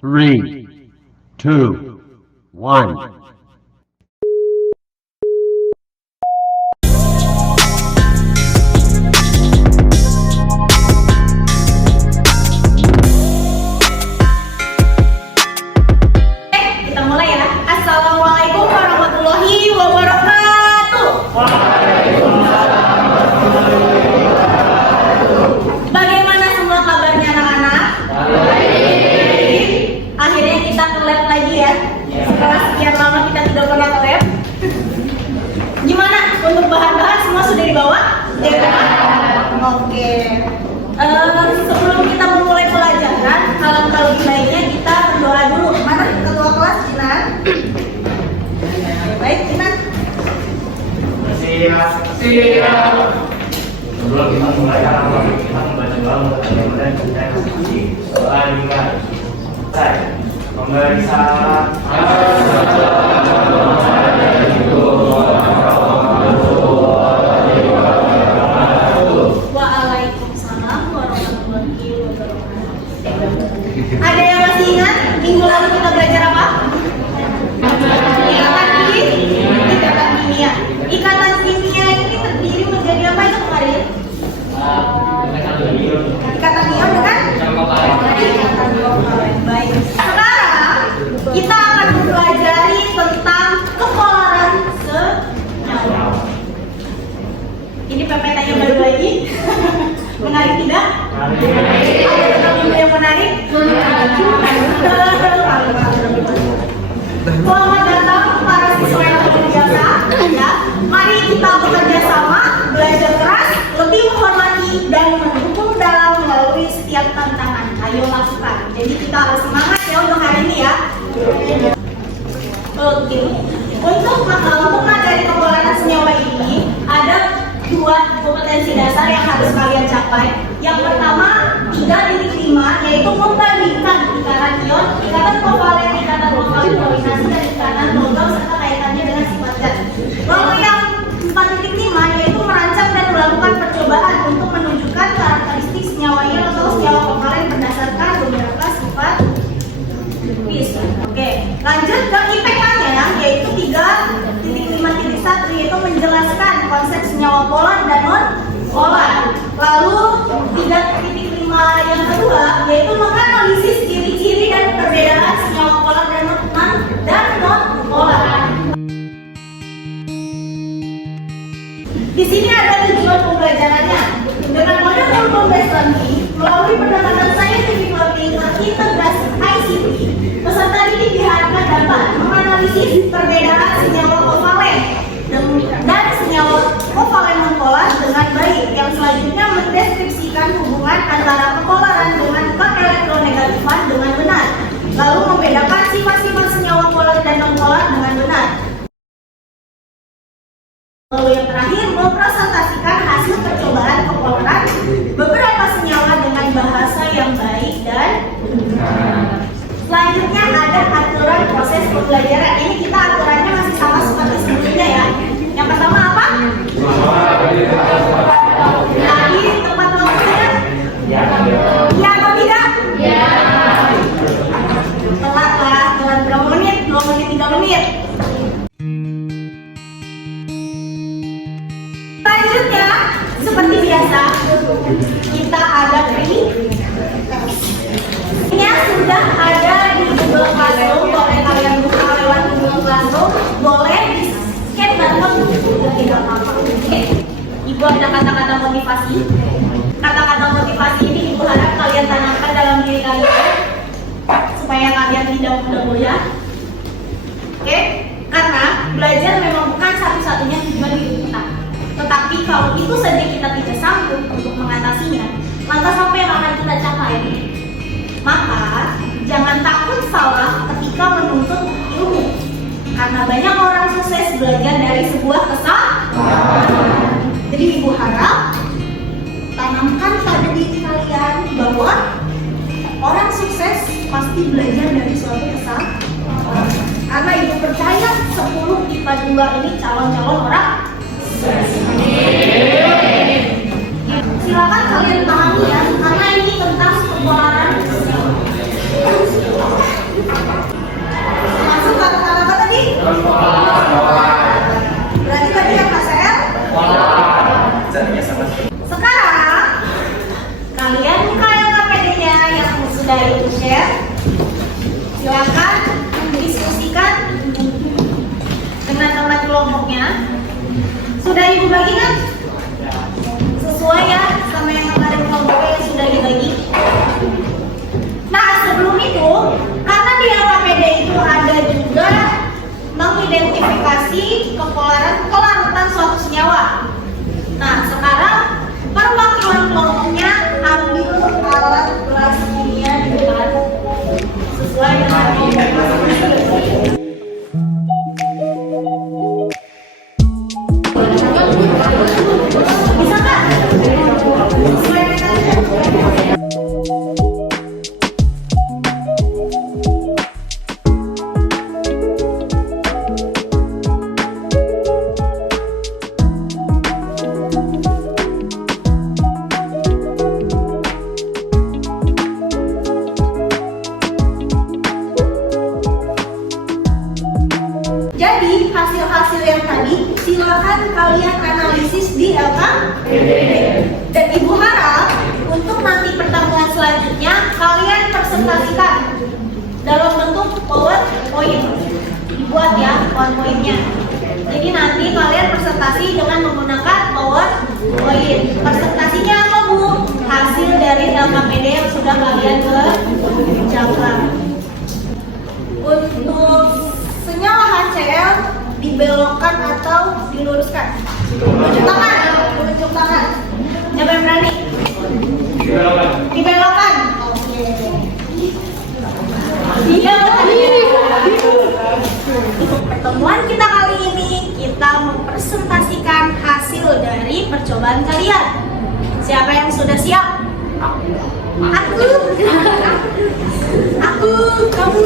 3, 2, 1. Kita mulai ya. Assalamualaikum warahmatullahi wabarakatuh. Bagaimana semua kabarnya anak-anak? Akhirnya kita ke lab lagi ya. Setelah sekian lama kita tidak pernah ke lab. Gimana untuk bahan-bahan semua sudah dibawa? Oke. Sebelum kita memulai pelajaran, alangkah lebih baiknya kita berdoa dulu. Mana ketua kelas Jinan? Baik Jinan. Siap. Sebelum kita mulai kita membaca doa kemudian kita kasih doa dengan saya memberi salam. Waalaikumsalam warahmatullahi wabarakatuh. Ada yang masih ingat minggu lalu kita belajar apa? Ikatan kimia. Ikatan kimia ini terdiri menjadi apa itu kemarin? Ikatan ion dengan ikatan kovalen. Baik. Sekarang kita akan mempelajari tentang kepolaran senyawa. Ini PPT-nya baru lagi. Menarik tidak? Ada teman-teman yang menarik? Selamat datang para siswa yang berjasa. Ya, mari kita bekerja sama, belajar keras, lebih menghormati dan mendukung dalam melalui setiap tantangan. Ayo lakukan. Jadi kita harus semangat ya untuk hari ini ya. Oke. Untuk materi kepolaran senyawa ini ada dua kompetensi dasar yang harus kalian capai. Yang pertama 3.5 yaitu membandingkan ikatan ion, ikatan kovalen, ikatan lokal koordinasi dan ikatan logam serta kaitannya dengan sifat zat. Lalu yang 4.5 yaitu merancang dan melakukan percobaan untuk menunjukkan karakteristik senyawa ion atau senyawa kovalen berdasarkan beberapa sifat fisik. Oke, lanjut ke IPK-nya yaitu 3.5.1 yaitu menjelaskan konsep senyawa polar dan non polar. Lalu 3.5 yang kedua yaitu menganalisis ciri-ciri dan perbedaan senyawa polar dan non polar. Di sini ada tujuan pembelajarannya. Dengan model home-based learning melalui pendekatan scientific learning terintegrasi ICT, peserta didik diharapkan dapat menganalisis perbedaan senyawa kovalen dan senyawa kovalen non-polar dengan baik. Yang selanjutnya mendeskripsikan hubungan antara kepolaran dengan keelektronegatifan dengan benar, lalu membedakan sifat-sifat senyawa polar dan non-polar dengan benar. Lalu yang terakhir mempresentasikan hasil percobaan kepolaran beberapa senyawa dengan bahasa yang baik dan benar. Selanjutnya ada aturan proses pembelajaran. Ini kita aturannya masih sama seperti sebelumnya ya. Yang pertama apa? Tadi tempat waktunya? Ya atau tidak? Ya. Telat lah, telat berapa menit? 2 menit, 3 menit. Selanjutnya, seperti biasa, kita ada ini sudah ada di Google Classroom. Boleh kalian buka lewat Google Classroom, boleh di scan bareng, tidak apa-apa. Ibu ada kata-kata motivasi. Kata-kata motivasi ini ibu harap kalian tanamkan dalam diri kalian supaya kalian tidak mudah goyah. Oke? Karena belajar memang bukan satu-satunya tujuan hidup kita. Tetapi kalau itu saja kita tidak sanggup untuk mengatasinya, lantas apa yang akan kita capai? Maka jangan takut salah ketika menuntut ilmu, karena banyak orang sukses belajar dari sebuah kesalahan. Jadi ibu harap tanamkan pada diri kalian bahwa orang sukses pasti belajar dari suatu kesalahan. Karena ibu percaya 10 IPA 2 ini calon-calon orang sukses. Silakan kalian pahami ya, karena ini tentang kepolaran. lagi kan? Sesuai ya sama yang kemarin kelompok yang sudah dibagi. Nah, sebelum itu, karena di LKPD itu ada juga mengidentifikasi kepolaran suatu senyawa. Nah, sekarang perwakilan kelompoknya ambil alat kelas kimia di depan sesuai dengan kelompok. Bisa Kak? Sesuai dengan Jadi hasil-hasil yang tadi silakan kalian analisis di LKPD. Dan Ibu harap untuk nanti pertemuan selanjutnya kalian presentasikan dalam bentuk PowerPoint. Dibuat ya PowerPoint-nya. Jadi nanti kalian presentasi dengan menggunakan PowerPoint. Presentasinya apa Bu? Hasil dari LKPD yang sudah kalian kerjakan. Untuk senyawa HCl dibelokkan atau diluruskan? Tunjuk tangan. Siapa yang berani? Dibelokkan. Oke. Untuk pertemuan kita kali ini kita mempresentasikan hasil dari percobaan kalian. Siapa yang sudah siap? Aku, kamu.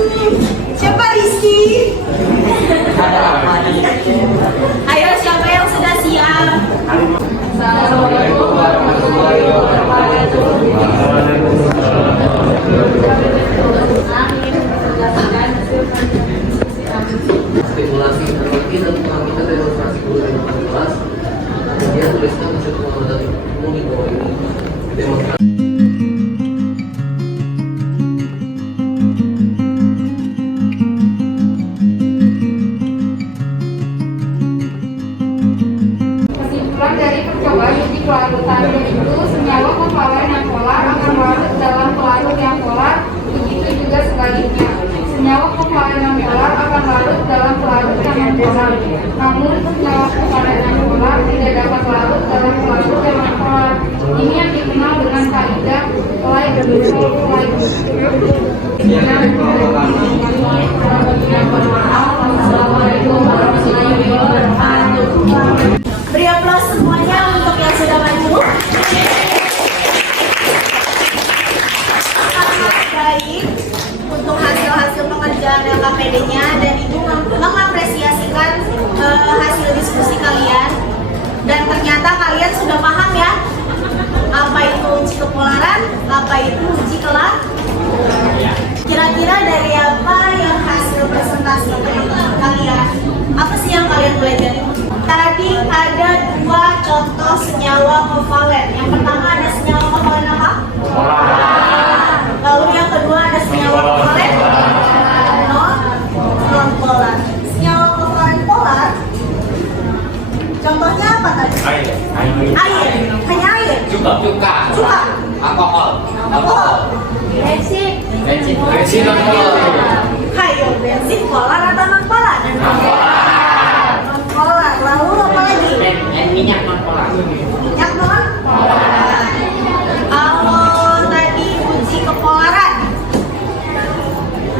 Siapa Rizky? Ayo siapa yang sudah siap? Assalamualaikum warahmatullahi wabarakatuh. Stimulasi energi dan pengangkutan demonstrasi guru dan kelas. Kemudian tuliskan unsur pengamatan monitor ini demonstrasi. Kesimpulan dari percobaan uji kelarutan yaitu senyawa kovalen yang polar akan larut dalam pelarut yang polar, begitu juga sebaliknya. Senyawa kovalen yang polar akan larut dalam pelarut yang non-polar. Namun senyawa kovalen yang polar tidak dapat larut dalam pelarut yang non-polar. Ini yang dikenal dengan kaidah light dissolve light. Assalamualaikum warahmatullahi wabarakatuh. Beri aplaus semuanya untuk yang sudah maju. Sangat baik untuk hasil-hasil pengerjaan LKPD-nya dan Ibu mengapresiasikan hasil diskusi kalian. Dan ternyata kalian sudah paham ya apa itu uji kepolaran, apa itu uji kelarutan. Kira-kira dari apa yang hasil presentasi kalian? Apa sih yang kalian pelajari? Tadi ada dua contoh senyawa kovalen. Yang pertama ada senyawa kovalen apa? Lalu yang kedua ada senyawa kovalen non-polar. Senyawa kovalen polar. Contohnya apa tadi? Air. Hanya air. Cuka. Alkohol. Bensin. Bensin non-polar. Hayo, bensin polar atau non-polar? Non-polar. Lalu apa lagi? Minyak non-polar. Minyak non-polar. Kalau tadi uji kepolaran,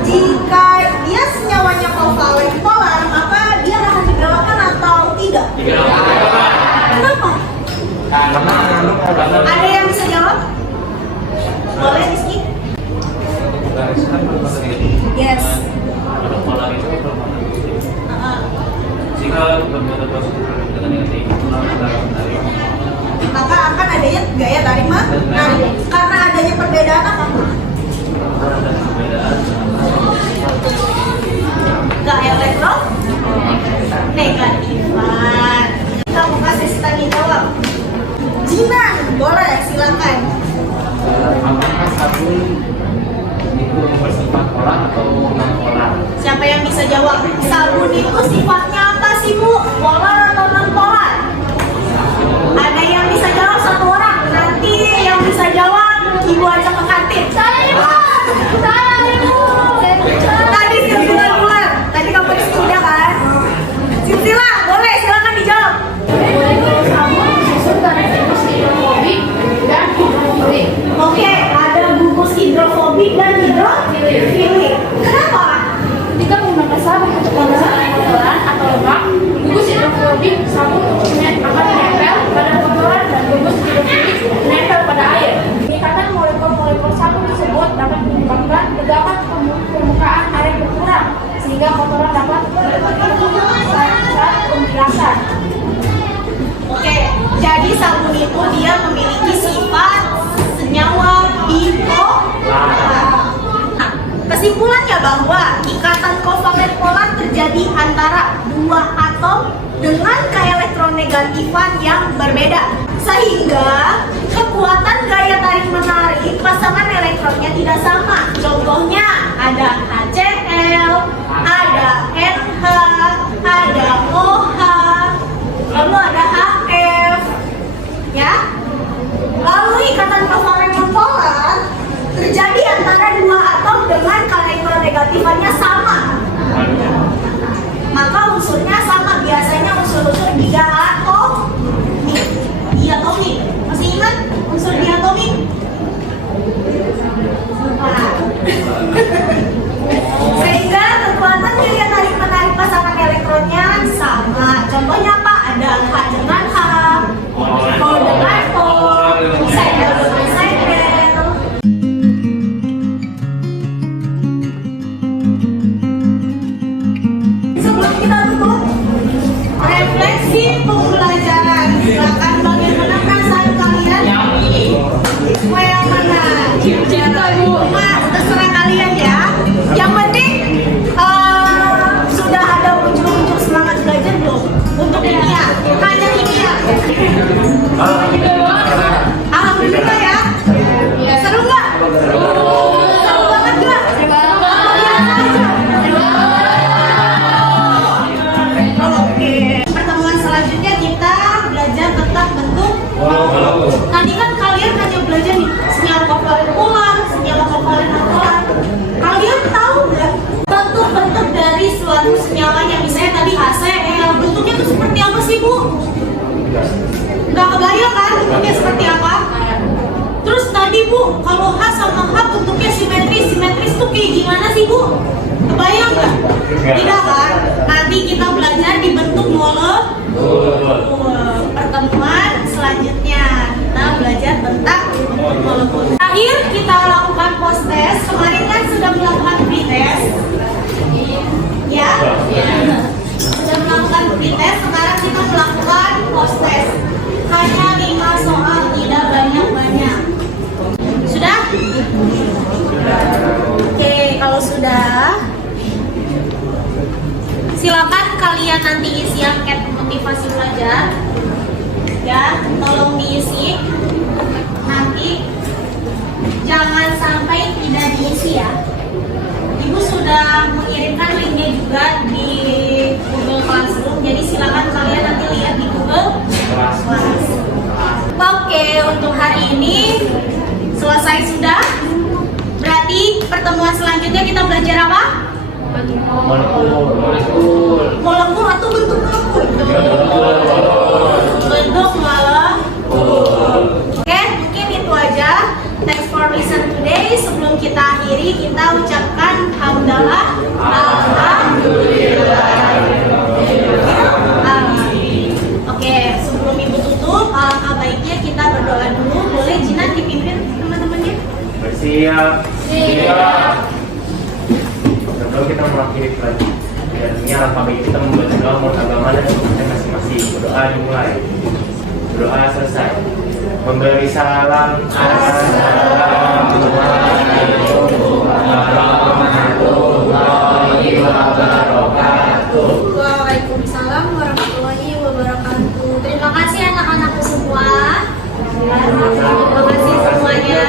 jika dia senyawanya kovalen polar, maka dia akan dibelokkan atau tidak? Kenapa? Ada yang bisa jawab? Boleh, Rizky? Yes. Polar itu jika berbentuk positif dengan negatif, Maka akan adanya gaya tarik menarik. Karena adanya perbedaan apa? Gaya elektronegatifan. Kamu kasih tanya jawab. Jinan, boleh silakan. Apakah sabun itu bersifat polar atau non-polar? Siapa yang bisa jawab? Sabun itu sifatnya apa sih Bu? Polar atau non polar? Kesimpulannya bahwa ikatan kovalen polar terjadi antara dua atom dengan keelektronegatifan yang berbeda. Sehingga kekuatan gaya tarik menarik pasangan elektronnya tidak sama. Contohnya ada HCl, ada NH, ada OH, lalu ada HF, ya. Lalu ikatan kovalen polar terjadi antara dua atom dengan keelektronegatifannya sama. Maka unsurnya sama, biasanya unsur-unsur diatomik. Masih ingat unsur diatomik? Sehingga kekuatan gaya tarik menarik pasangan elektronnya sama. Contohnya apa? Ada H dengan H, O dengan O, Cl dengan Cl. Sebelum kita tutup, refleksi pembelajaran. Silakan bagaimana perasaan kalian? Semua yang mana? Cinta Bu. Terserah kalian ya. Yang penting sudah ada muncul semangat belajar belum? Untuk kimia, hanya kimia. Alhamdulillah ya. Seru nggak? Seru banget nggak? Oke. Pertemuan selanjutnya kita belajar tentang bentuk. Tadi kan kalian hanya belajar nih senyawa kovalen polar, senyawa kovalen polar. Kalian tahu nggak bentuk-bentuk dari suatu senyawa yang misalnya tadi HCl, bentuknya itu seperti apa sih Bu? Nggak kebayang kan bentuknya seperti apa? Terus tadi Bu, kalau H sama H bentuknya simetris tuh kayak gimana sih Bu? Kebayang nggak? Tidak kan? Nanti kita belajar di bentuk molekul. Pertemuan selanjutnya kita belajar tentang molekul. Terakhir kita lakukan post test. Kemarin kan sudah melakukan pre test, ya? Sudah melakukan pre test. Sekarang kita melakukan post test. Hanya 5 soal, tidak banyak-banyak. Sudah? Oke, kalau sudah, silakan kalian nanti isi anket motivasi belajar. Ya, tolong diisi. Nanti jangan sampai tidak diisi ya. Ibu sudah mengirimkan linknya juga di Google Classroom. Jadi silakan kalian nanti lihat di Google Classroom. Oke, untuk hari ini selesai sudah. Berarti pertemuan selanjutnya kita belajar apa? Molekul atau bentuk molekul? Bentuk molekul. Oke, mungkin itu aja. Thanks for listen today. Sebelum kita akhiri, kita ucapkan hamdalah. Alhamdulillah. Oke, sebelum ibu tutup, alangkah baiknya kita berdoa dulu. Boleh Jinan dipimpin teman-temannya? Bersiap. Sebelum kita mengakhiri pelajarannya, alangkah baik kita membaca doa menurut agama dan kepercayaan masing-masing. Berdoa dimulai. Berdoa selesai. Memberi salam. Assalamualaikum warahmatullahi wabarakatuh. Waalaikumsalam warahmatullahi wabarakatuh. Terima kasih anak-anakku semua. Terima kasih semuanya.